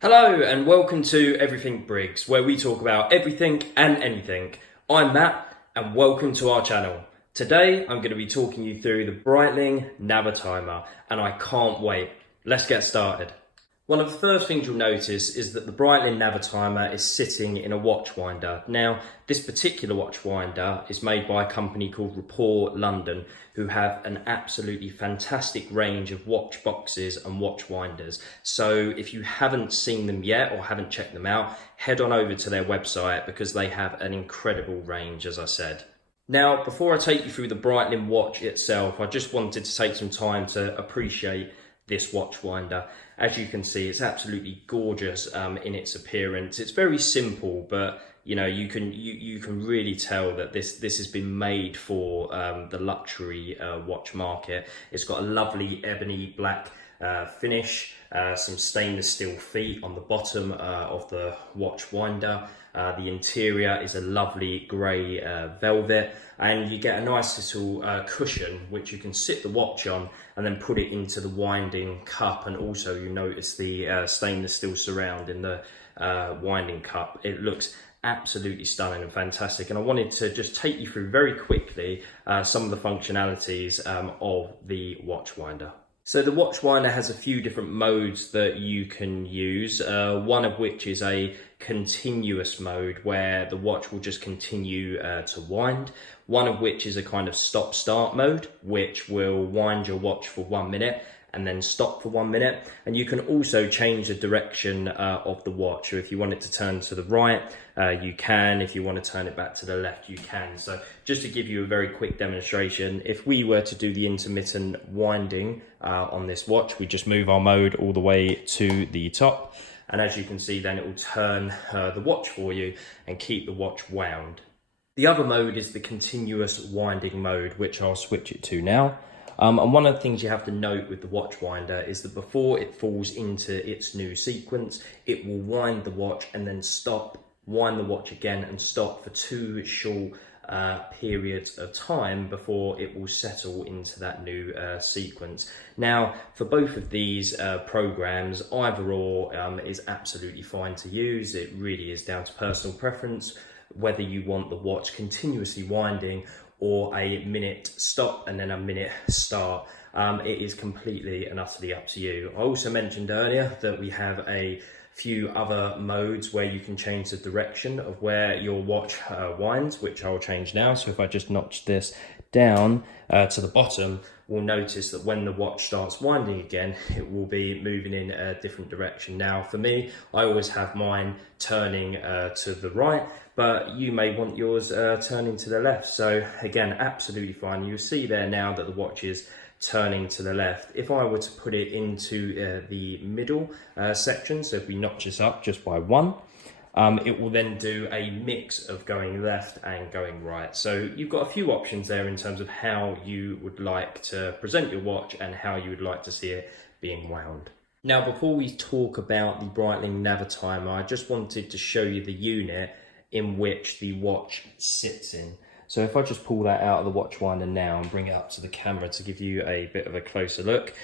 Hello and welcome to Everything Briggs, where we talk about everything and anything. I'm Matt and welcome to our channel. Today I'm going to be talking you through the Breitling Navitimer and I can't wait. Let's get started. One of the first things you'll notice is that the Breitling Navitimer is sitting in a watch winder. Now, this particular watch winder is made by a company called Rapport London, who have an absolutely fantastic range of watch boxes and watch winders. So if you haven't seen them yet or haven't checked them out, head on over to their website because they have an incredible range, as I said. Now, before I take you through the Breitling watch itself, I just wanted to take some time to appreciate this watch winder. As you can see, it's absolutely gorgeous in its appearance. It's very simple, but you know, you can really tell that this has been made for the luxury watch market. It's got a lovely ebony black finish, some stainless steel feet on the bottom of the watch winder. The interior is a lovely grey velvet, and you get a nice little cushion which you can sit the watch on and then put it into the winding cup. And also you notice the stainless steel surround in the winding cup. It looks absolutely stunning and fantastic, and I wanted to just take you through very quickly some of the functionalities of the watch winder. So the watch winder has a few different modes that you can use, one of which is a continuous mode where the watch will just continue to wind, one of which is a kind of stop-start mode, which will wind your watch for 1 minute and then stop for 1 minute. And you can also change the direction of the watch. So if you want it to turn to the right, you can. If you want to turn it back to the left, you can. So just to give you a very quick demonstration, if we were to do the intermittent winding on this watch, we just move our mode all the way to the top. And as you can see, then it will turn the watch for you and keep the watch wound. The other mode is the continuous winding mode, which I'll switch it to now. And one of the things you have to note with the watch winder is that before it falls into its new sequence, it will wind the watch and then stop, wind the watch again and stop for 2 short periods of time before it will settle into that new sequence. Now, for both of these programs, either or is absolutely fine to use. It really is down to personal preference, whether you want the watch continuously winding or a minute stop and then a minute start. It is completely and utterly up to you. I also mentioned earlier that we have a few other modes where you can change the direction of where your watch winds, which I'll change now. So if I just notch this down to the bottom, we'll notice that when the watch starts winding again, it will be moving in a different direction. Now for me, I always have mine turning to the right, but you may want yours turning to the left. So again, absolutely fine. You'll see there now that the watch is turning to the left. If I were to put it into the middle section, so if we notch this up just by 1, it will then do a mix of going left and going right. So you've got a few options there in terms of how you would like to present your watch and how you would like to see it being wound. Now, before we talk about the Breitling Navitimer, I just wanted to show you the unit in which the watch sits in. So if I just pull that out of the watch winder now and bring it up to the camera to give you a bit of a closer look,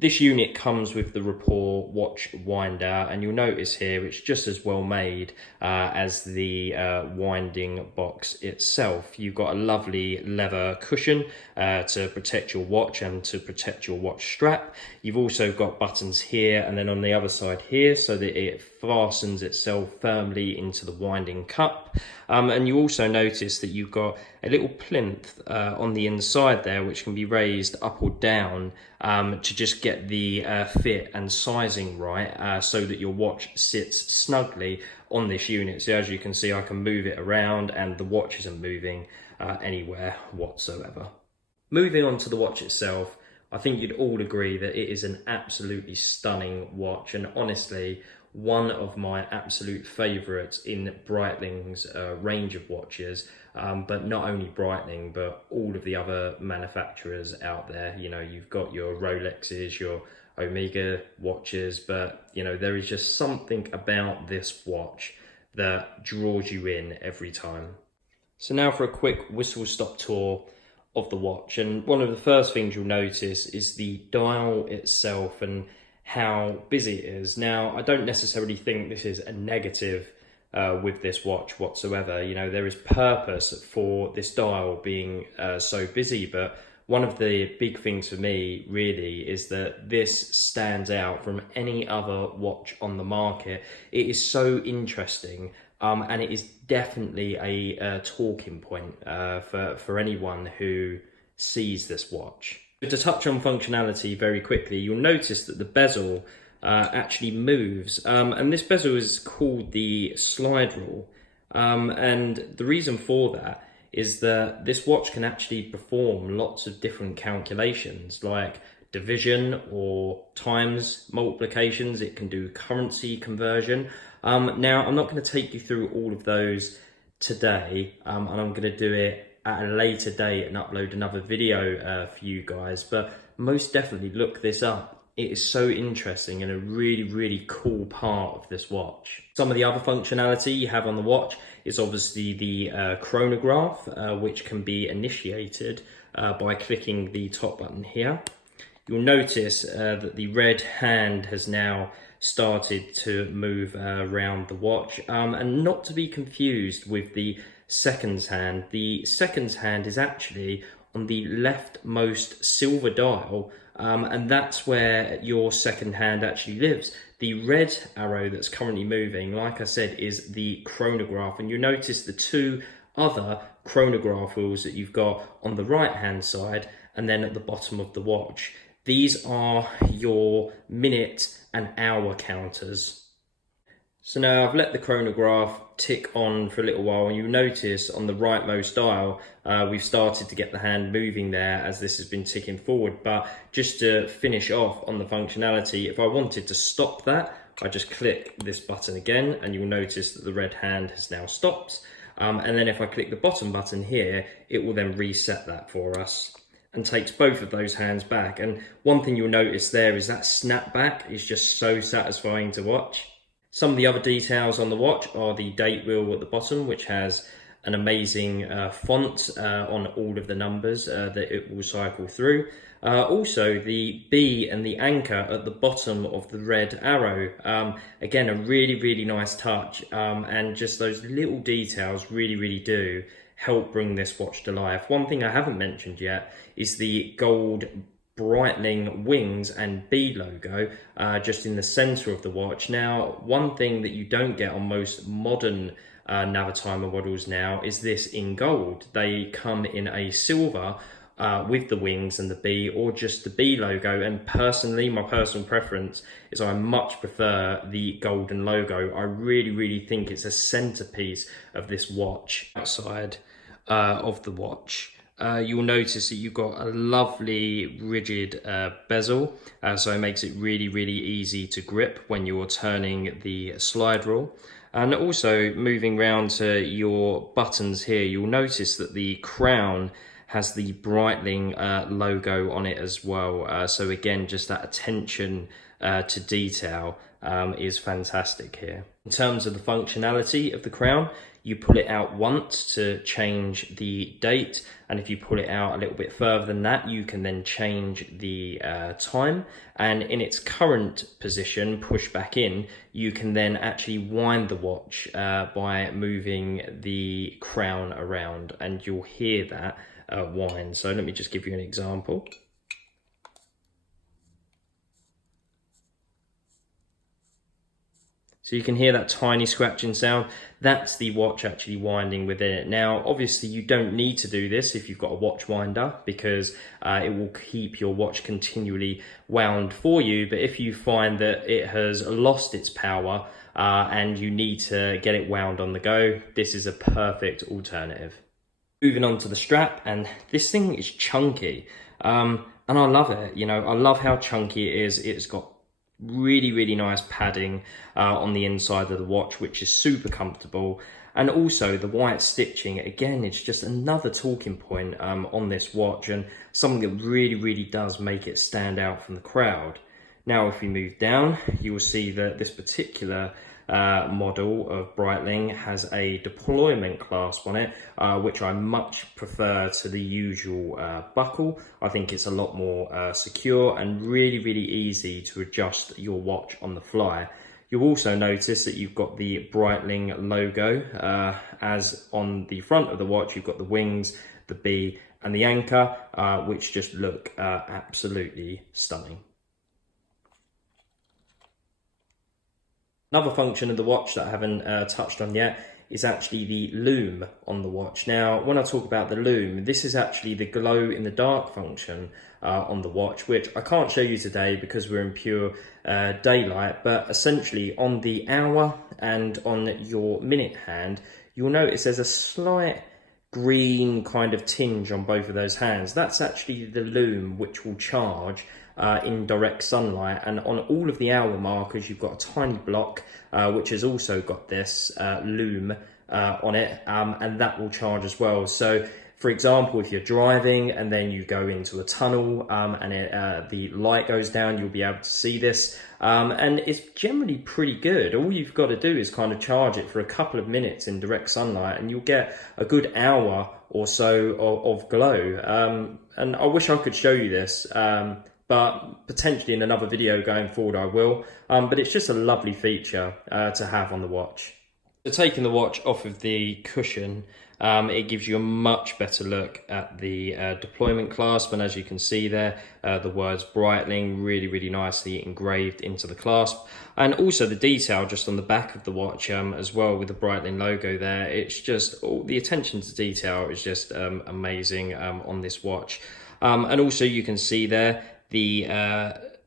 this unit comes with the Rapport watch winder, and you'll notice here it's just as well made as the winding box itself. You've got a lovely leather cushion to protect your watch and to protect your watch strap. You've also got buttons here and then on the other side here so that it fastens itself firmly into the winding cup. And you also notice that you've got a little plinth on the inside there which can be raised up or down to just get the fit and sizing right so that your watch sits snugly on this unit. So as you can see, I can move it around and the watch isn't moving anywhere whatsoever. Moving on to the watch itself, I think you'd all agree that it is an absolutely stunning watch, and honestly one of my absolute favourites in Breitling's range of watches, but not only Breitling but all of the other manufacturers out there. You know, you've got your Rolexes, your Omega watches, but you know, there is just something about this watch that draws you in every time. So now for a quick whistle stop tour of the watch, and one of the first things you'll notice is the dial itself and how busy it is. Now, I don't necessarily think this is a negative with this watch whatsoever. You know, there is purpose for this dial being so busy, but one of the big things for me really is that this stands out from any other watch on the market. It is so interesting, and it is definitely a talking point for anyone who sees this watch. To touch on functionality very quickly, you'll notice that the bezel actually moves, and this bezel is called the slide rule, and the reason for that is that this watch can actually perform lots of different calculations like division or times multiplications. It can do currency conversion. Now, I'm not going to take you through all of those today, and I'm going to do it at a later date and upload another video for you guys, but most definitely look this up. It is so interesting and a really cool part of this watch. Some of the other functionality you have on the watch is obviously the chronograph, which can be initiated by clicking the top button here. You'll notice that the red hand has now started to move around the watch, and not to be confused with the seconds hand. The seconds hand is actually on the leftmost silver dial, and that's where your second hand actually lives. The red arrow that's currently moving, like I said, is the chronograph, and you'll notice the two other chronograph wheels that you've got on the right hand side and then at the bottom of the watch. These are your minute and hour counters. So now I've let the chronograph tick on for a little while, and you'll notice on the rightmost dial we've started to get the hand moving there as this has been ticking forward. But just to finish off on the functionality, if I wanted to stop that, I just click this button again and you'll notice that the red hand has now stopped. And then if I click the bottom button here, it will then reset that for us and takes both of those hands back. And one thing you'll notice there is that snap back is just so satisfying to watch. Some of the other details on the watch are the date wheel at the bottom, which has an amazing font on all of the numbers that it will cycle through. Also, the B and the anchor at the bottom of the red arrow. Again, a really nice touch, and just those little details really do help bring this watch to life. One thing I haven't mentioned yet is the gold Breitling wings and B logo just in the center of the watch. Now, one thing that you don't get on most modern Navitimer models now is this in gold. They come in a silver with the wings and the B, or just the B logo, and personally, my personal preference is I much prefer the golden logo. I really think it's a centerpiece of this watch. Outside of the watch, you'll notice that you've got a lovely rigid bezel, so it makes it really easy to grip when you're turning the slide rule. And also, moving around to your buttons here, you'll notice that the crown has the Breitling logo on it as well. So again, just that attention to detail is fantastic here. In terms of the functionality of the crown, you pull it out once to change the date, and if you pull it out a little bit further than that, you can then change the time. And in its current position, push back in, you can then actually wind the watch by moving the crown around, and you'll hear that wind. So let me just give you an example. So you can hear that tiny scratching sound. That's the watch actually winding within it. Now, obviously you don't need to do this if you've got a watch winder, because it will keep your watch continually wound for you. But if you find that it has lost its power and you need to get it wound on the go, this is a perfect alternative. Moving on to the strap, and this thing is chunky, and I love it. You know, I love how chunky it is. It's got really nice padding on the inside of the watch, which is super comfortable. And also the white stitching, again, it's just another talking point on this watch, and something that really does make it stand out from the crowd. Now, if we move down, you will see that this particular model of Breitling has a deployment clasp on it, which I much prefer to the usual buckle. I think it's a lot more secure and really, really easy to adjust your watch on the fly. You'll also notice that you've got the Breitling logo, as on the front of the watch you've got the wings, the B and the anchor, which just look absolutely stunning. Another function of the watch that I haven't touched on yet is actually the Lume on the watch. Now, when I talk about the Lume, this is actually the glow in the dark function on the watch, which I can't show you today because we're in pure daylight, but essentially on the hour and on your minute hand, you'll notice there's a slight green kind of tinge on both of those hands. That's actually the Lume, which will charge in direct sunlight, and on all of the hour markers you've got a tiny block which has also got this Lume on it, and that will charge as well. So for example, if you're driving and then you go into a tunnel and the light goes down, you'll be able to see this, and it's generally pretty good. All you've got to do is kind of charge it for a couple of minutes in direct sunlight and you'll get a good hour or so of glow. And I wish I could show you this, but potentially in another video going forward I will. But it's just a lovely feature to have on the watch. So taking the watch off of the cushion, it gives you a much better look at the deployment clasp, and as you can see there, the words Breitling really nicely engraved into the clasp, and also the detail just on the back of the watch as well with the Breitling logo there. It's just the attention to detail is just amazing on this watch. And also you can see there the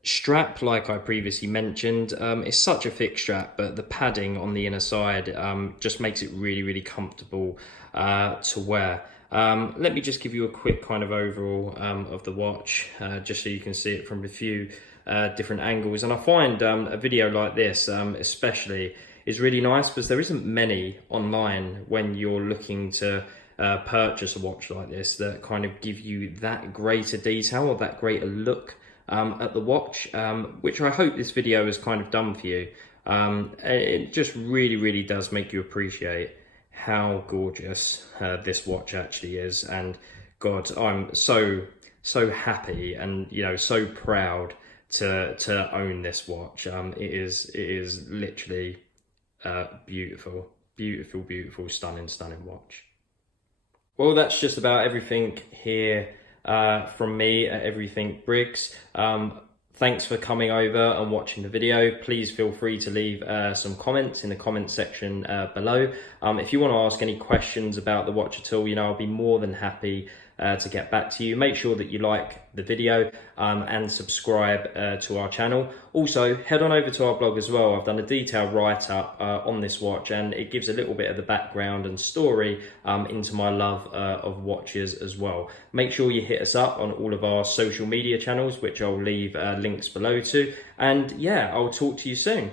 strap, like I previously mentioned, is such a thick strap, but the padding on the inner side just makes it really comfortable to wear. Let me just give you a quick kind of overall of the watch, just so you can see it from a few different angles. And I find a video like this especially is really nice because there isn't many online when you're looking to purchase a watch like this that kind of give you that greater detail or that greater look at the watch, which I hope this video has kind of done for you. It just really does make you appreciate how gorgeous this watch actually is, and God, I'm so happy and so proud to own this watch. It is literally beautiful, stunning watch. Well, that's just about everything here from me at Everything Briggs. Thanks for coming over and watching the video. Please feel free to leave some comments in the comment section below. If you want to ask any questions about the watch at all, I'll be more than happy to get back to you. Make sure that you like the video and subscribe to our channel. Also, head on over to our blog as well. I've done a detailed write-up on this watch, and it gives a little bit of the background and story into my love of watches as well. Make sure you hit us up on all of our social media channels, which I'll leave links below to. And yeah, I'll talk to you soon.